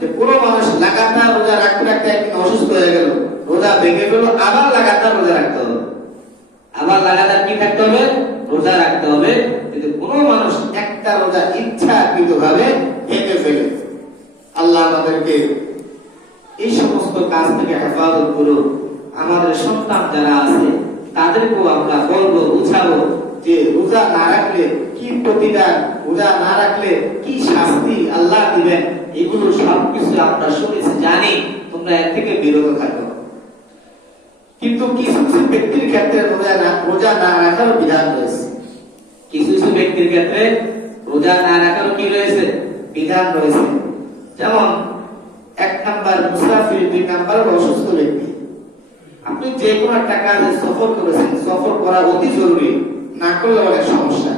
যে কোনো মানুষ লাগাতার রোজা রাখতে রাখতে একদিন অসুস্থ হয়ে গেল। রোজা ভেঙে ফেলো আবার লাগাতার রোজা রাখতে হবে। আবার লাগাতার কি থাকতে হবে? রোজা রাখতে হবে। যদি কোনো মানুষ একটা রোজা ইচ্ছাকৃত ভাবে ভেঙে ফেলে। আল্লাহ আমাদেরকে এই সমস্ত কাজ থেকে হেফাজত করুন আমাদের সন্তান যারা আছে, তাদেরকেও আমরা বলব, বুঝাবো যে রোজা না রাখলে কি প্রতিদান, রোজা না রাখলে কি শাস্তি আল্লাহ দিবেন? এগুলো সবকিছু আমরা শুনেছি জানি তোমরা এর থেকে বিরত থাকো কিন্তু কিছু কিছু ব্যক্তির ক্ষেত্রে রোজা না রোজা না রাখারও বিধান রয়েছে কিছু কিছু ব্যক্তির ক্ষেত্রে রোজা না রাখারও কি রয়েছে বিধান রয়েছে যেমন এক নাম্বার মুসাফির দুই নাম্বার অসুস্থ ব্যক্তি আপনি যে কোনো একটা কাজে সফর করেছেন সফর করা অতি জরুরি না করলে অনেক সমস্যা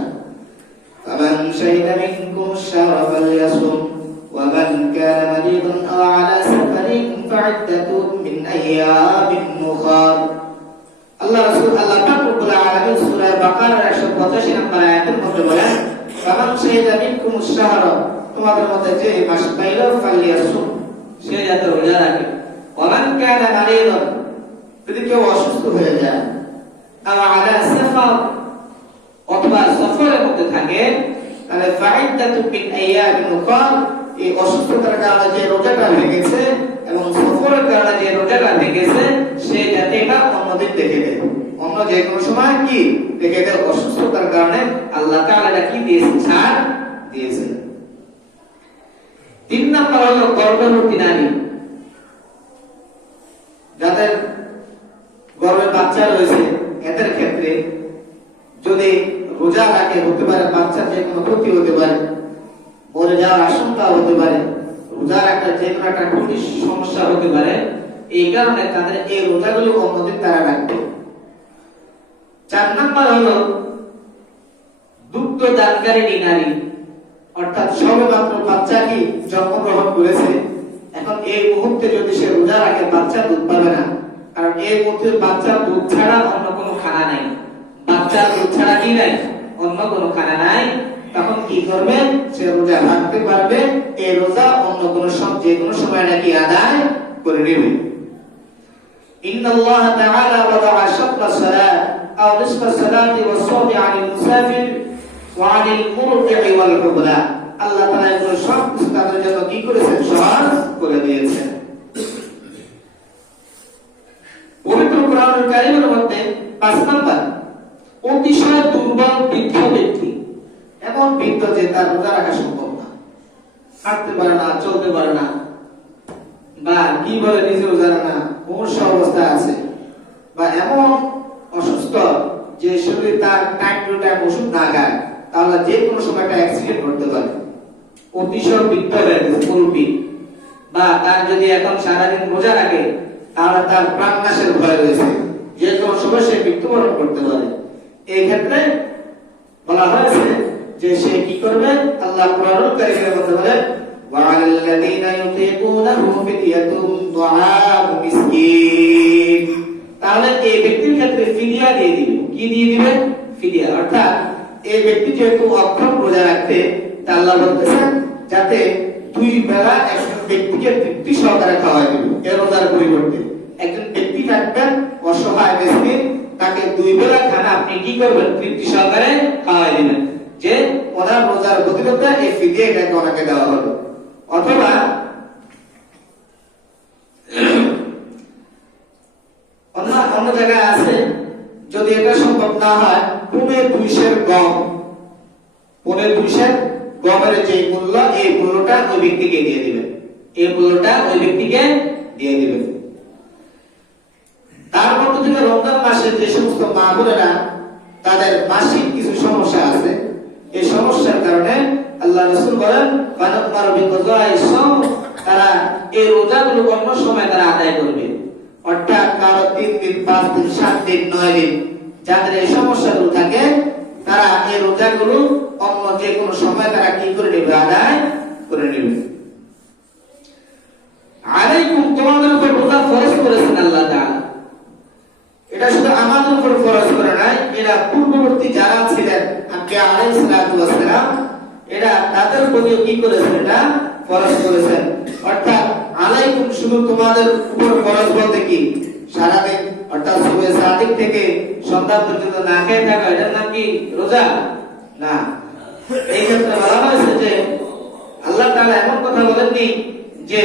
فمن شهد منكم الشهر فليصم ومن كان مريضا او على سفر فعدة من ايام اخر আল্লাহ রাসূল আল্লাহ পাক রব্বুল আলামিন সূরা বাকারার 185 নম্বর আয়াতের মধ্যে বলেন ফামান শাহিদা মিনকুম আশ-শাহরা তোমাদের মধ্যে যে মাস পাইল ফালিয়াসুম সে যাতে রোজা রাখে ওমান কানা মারিদান যদি কেউ অসুস্থ হয়ে যায় আর আলা সাফার অথবা সফরের মধ্যে থাকে তাহলে ফাইদাতু মিন আইয়ামিন উখরা এই অসুস্থতার কারণে যে রোজাটা ভেঙেছে এবং সফরের কারণে যে রোজাটা ভেঙেছে সে যাতে এটা অন্যদিন দেখে দেয়। অন্য যে কোনো সময় কি? দেখে দেয় অসুস্থতার কারণে আল্লাহ তাআলা কি দিয়েছে? ছাড় দিয়েছে। তিন নম্বর হলো গর্ভবতী নারী। যাদের গর্ভে বাচ্চা রয়েছে, এদের ক্ষেত্রে যদি রোজা রাখে, হতে পারে বাচ্চা যে কোনো ক্ষতি হতে পারে মরে যাওয়ার আশঙ্কা হতে পারে রোজা রাখলে যে কোনো একটা ক্ষতি সমস্যা হতে পারে, এই কারণে তাদের এই রোজাগুলো অন্যদিন তারা রাখবে। চার নাম্বার হলো, দুগ্ধ দানকারী নারী, অর্থাৎ সবে মাত্র বাচ্চা কি জন্মগ্রহণ করেছে। এখন এই মুহূর্তে যদি সে রোজা রাখে, বাচ্চা দুধ পাবে না। কারণ এই মুহূর্তে বাচ্চার দুধ ছাড়া অন্য কোনো খানা নাই। বাচ্চার দুধ ছাড়া কি নাই? অন্য কোনো খানা নাই। তখন কি করবে সে রোজা রাখতে পারবে এই রোজা অন্য কোনো সব যে কোনো সময় নাকি আদায় করে নেবে إن الله تعالى وضع شطر الصلاة أو نصف الصلاة والصوم عن المسافر وعن المرضع والحبلى আল্লাহ তাআলা এগুলো সব কিছু তাদের জন্য কি করেছেন সহজ করে দিয়েছেন পবিত্র কোরআনুল কারীমের মধ্যে পাঁচ নাম্বার অতিশয় দুর্বল বৃদ্ধ ব্যক্তি এমন বৃদ্ধ যে তার রোজা রাখা সম্ভব না। হাঁটতে পারে না, চলতে পারে না। বা কি বলে নিজেও জানে না মুমূর্ষ অবস্থা আছে? বা এমন অসুস্থ যে শরীর তার টাইম টু টাইম ওষুধ না খায়, তাহলে যে কোনো সময় একটা অ্যাক্সিডেন্ট ঘটতে পারে। অতিশয় বৃদ্ধ হয়ে গেছে, মুরব্বী। বা তার যদি এখন সারাদিন রোজা রাখে, তাহলে তার প্রাণ নাশের ভয় রয়েছে। যে কোনো সময় সে মৃত্যুবরণ করতে পারে। এই ক্ষেত্রে বলা হয়েছে যে সে কি করবে? আল্লাহ কোরআনুল মধ্যে বলে যাতে দুই বেলা একজন ব্যক্তিকে তৃপ্তি সহকারে খাওয়া দিবে এর রোজার পরিবর্তে। একজন ব্যক্তি থাকবেন, অসহায় ব্যক্তি তাকে দুই বেলা খানা আপনি কি করবেন? তৃপ্তি সহকারে খাওয়াই দিবেন। যে ওনার রোজার প্রতিরোধে এই ফিদিয়া এটাকে ওনাকে দেওয়া হলো। অথবা অন্য অন্য জায়গায় আছে, যদি এটা সম্ভব না হয়, পুনে দুইশের গম। পুনে দুইশের গমের যে মূল্য, এই মূল্যটা ওই ব্যক্তিকে দিয়ে দিবেন। এই মূল্যটা ওই ব্যক্তিকে দিয়ে দিবেন। তার মধ্য রমজান মাসে যে সমস্ত মা তাদের মাসিক কিছু সমস্যা আছে এই সমস্যার কারণে আল্লাহ রসুল বলেন তারা এই রোজাগুলো অন্য সময় তারা আদায় করবে। অর্থাৎ কারও তিন দিন, পাঁচ দিন, সাত দিন, নয় দিন যাদের এই সমস্যাগুলো থাকে, তারা এই রোজাগুলো অন্য যে কোনো সময় তারা কি করে নেবে? আদায় করে নেবে। আলাইকুম, তোমাদের উপর রোজা এটা শুধু আমাদের উপর ফরজ করে নাই, এরা পূর্ববর্তী যারা ছিলেন আপনি আলাইহিস সালাতু ওয়াস সালাম, এরা তাদের প্রতিও কি করেছেন? এটা ফরজ করেছেন। অর্থাৎ শুধু তোমাদের উপর খরচ বলতে কি? অর্থাৎ সাদিক থেকে সন্ধ্যা পর্যন্ত না খেয়ে থাকা, এটার নাম কি? রোজা? না। এই ক্ষেত্রে বলা হয়েছে যে, আল্লাহ তাআলা এমন কথা বলেননি যে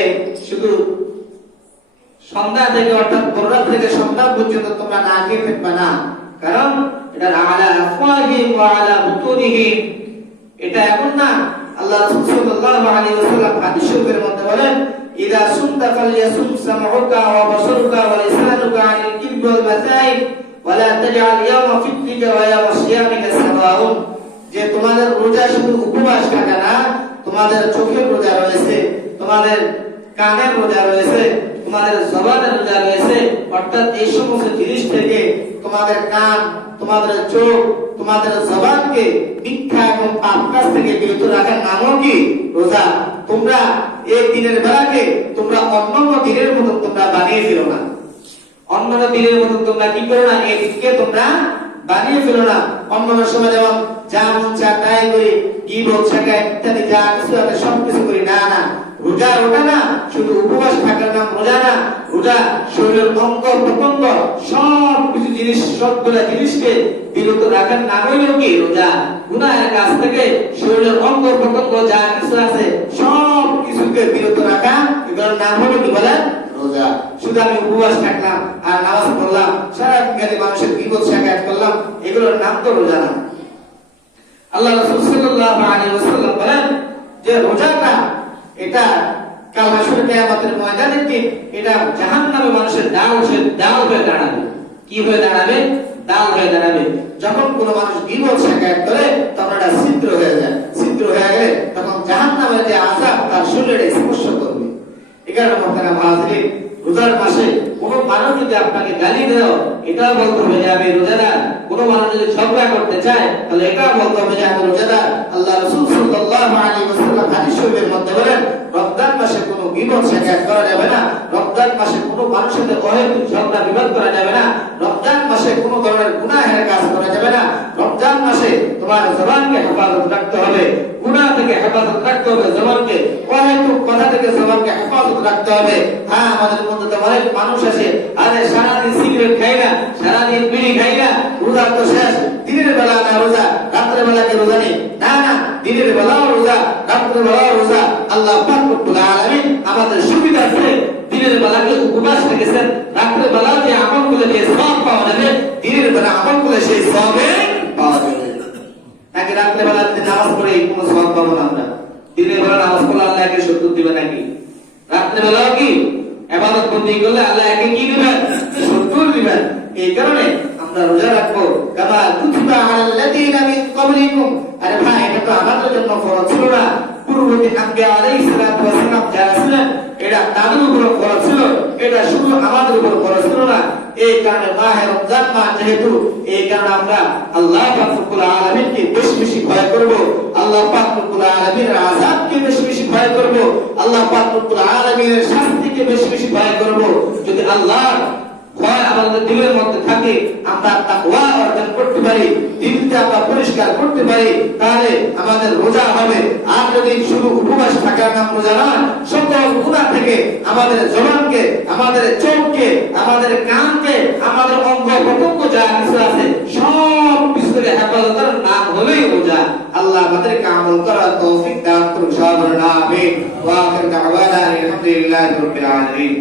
শুধু সন্ধ্যা থেকে অর্থাৎ ভোররাত থেকে সন্ধ্যা পর্যন্ত তোমরা না খেয়ে থাকবে না। কারণ এটা আলা আফওয়াহিম ওয়া আলা বুতুনিহিম এটা এমন না, আল্লাহ সাল্লাল্লাহু আলাইহি ওয়াসাল্লাম হাদিস শরীফের মধ্যে বলেন, ইদা সুনতা ফালইয়াসুম সামউকা ওয়া বাসারুকা ওয়া লিসানুকা আনিল কিবরি ওয়াল মাসাইব, ওয়া লা তাজআল ইয়াওমা ফিত্রিকা ওয়া ইয়াওমা সিয়ামিকা সাওয়াউন যে তোমাদের রোজা শুধু উপবাস থাকা না, তোমাদের চোখের রোজা রয়েছে, তোমাদের কানের রোজা রয়েছে, তোমাদের জবানের রোজা রয়েছে, অর্থাৎ এই সমস্ত জিনিস থেকে তোমাদের কান, তোমাদের চোখ, তোমাদের জবানকে মিথ্যা এবং পাপ কাজ থেকে বিরত রাখার নামও কি? রোজা। তোমরা এই দিনের বেলাকে তোমরা অন্যান্য দিনের মতো তোমরা বানিয়ে ফেলো না। অন্যান্য দিনের মতো তোমরা কি করো না? এই দিনকে তোমরা বানিয়ে ফেলো না। অন্যান্য সময় যেমন যা মন চা তাই করি গিবত শাখা ইত্যাদি যা কিছু আছে সব কিছু করি না না রোজা ওটা না, শুধু উপবাস থাকার নাম রোজা না, রোজা শরীরের অঙ্গ প্রত্যঙ্গ, সব কিছু জিনিস, সবগুলা জিনিসকে বিরত রাখার নাম হইল কি রোজা? গুনাহের কাছ থেকে শরীরের অঙ্গ প্রত্যঙ্গ যা কিছু আছে, সব কিছুকে বিরত রাখা এগুলোর নাম হলো কি বলে রোজা। শুধু আমি উপবাস থাকলাম, আর নামাজ পড়লাম সারা গেলে মানুষের বিপদ সাকাত করলাম, এগুলোর নাম তো রোজা না। আল্লাহ রাসূল সাল্লাল্লাহু আলাইহি ওয়াসাল্লাম বলেন যে রোজাটা এটা এটা মানুষের সে হয়ে দাঁড়াবে। কি হয়ে দাঁড়াবে? হয়ে দাঁড়াবে। যখন কোনো মানুষ বিপদ সাকাত করে, তখন এটা ছিদ্র হয়ে যায়। ছিদ্র হয়ে গেলে তখন জাহান্নামের যে আযাব, তার শরীরে স্পর্শ করবে। এগারো হাজরিন রোজার মাসে কোনো যদি আপনাকে গালি দেও এটাও বলতে হবে যে আমি রোজাদার। কোন মানুষ যদি ঝগড়া করতে চায়, তাহলে এটাও বলতে হবে যে আমি রোজাদার। আল্লাহ রসুল সাল্লাল্লাহু আলাইহি ওয়াসাল্লাম হাদিস শরীফের মধ্যে বলেন, রমজান মাসে কোনো বিপদ শেখায়ত করা যাবে না। রমজান মাসে কোনো মানুষের সাথে ঝগড়া বিবাদ করা যাবে না। রমজান মাসে কোনো ধরনের গুনাহের কাজ করা যাবে না। মাসে তোমার জবানকে হেফাজত রাখতে হবে, গুনাহ থেকে হেফাজত রাখতে হবে জবানকে, অহেতুক কথা থেকে জবানকে হেফাজত রাখতে হবে। হ্যাঁ আমাদের মধ্যে তো অনেক মানুষ আছে, আরে সারাদিন সিগারেট খাই না, সারাদিন বিড়ি খাই না, রোজা তো শেষ, দিনের বেলা না রোজা রাত্রে বেলা কে রোজা নেই? না না, দিনের বেলাও রোজা রাত্রে বেলাও রোজা। আল্লাহ আলামিন আমাদের সুবিধা করে দিনের বেলাকে উপবাস রেখেছেন রাত্রে বেলা যে আমলগুলো যে সব পাওয়া যাবে, দিনের বেলা আমলগুলো সেই সবে পাওয়া যাবে। নাকি রাত্রে বেলা নামাজ পড়ে কোনো সব পাবো না আমরা। দিনের বেলা নামাজ পড়লে আল্লাহ একে সত্তর দিবে নাকি? রাত্রে বেলাও কি? এবাদত বন্দি করলে আল্লাহ একে কি দিবেন? সত্তর দিবেন। এই কারণে আমরা রোজা রাখব। কামা কুতিবা আলাল্লাযীনা মিন ক্বাবলিকুম। আরে ভাই, এটা তো আমাদের জন্য ফরজ ছিল না। পূর্ববর্তী আম্বিয়া আলাইহিস সালাতু ওয়াস সালাম যারা ছিলেন, এটা তাদের উপর ফরজ ছিল। এটা শুধু আমাদের উপর ফরজ ছিল না। এই কারণে মাহে রমজান মাস যেহেতু, এই কারণে আমরা আল্লাহ বেশি ভয় করব, আল্লাহ বেশি ভয় করব, আল্লাহ শাস্তিকে বেশি ভয় করব। যদি আল্লাহ ভয় আমাদের দিলের মধ্যে থাকে, আমরা তাকওয়া অর্জন করতে পারি আমরা পরিষ্কার করতে পারি, তাহলে আমাদের রোজা হবে। আর যদি শুধু উপবাস থাকার নাম রোজা না, সকল আমাদের জবানকে, আমাদের চোখকে, আমাদের কানকে, আমাদের অঙ্গ প্রত্যঙ্গ যা কিছু আছে, সব কিছুর হেফাজতের নাম হলেই রোজা আল্লাহ আমাদেরকে আমল করার তৌফিক দান করুন সবার নামে ওয়া আখির দাওয়ানা আলহামদুলিল্লাহি রাব্বিল আলামিন।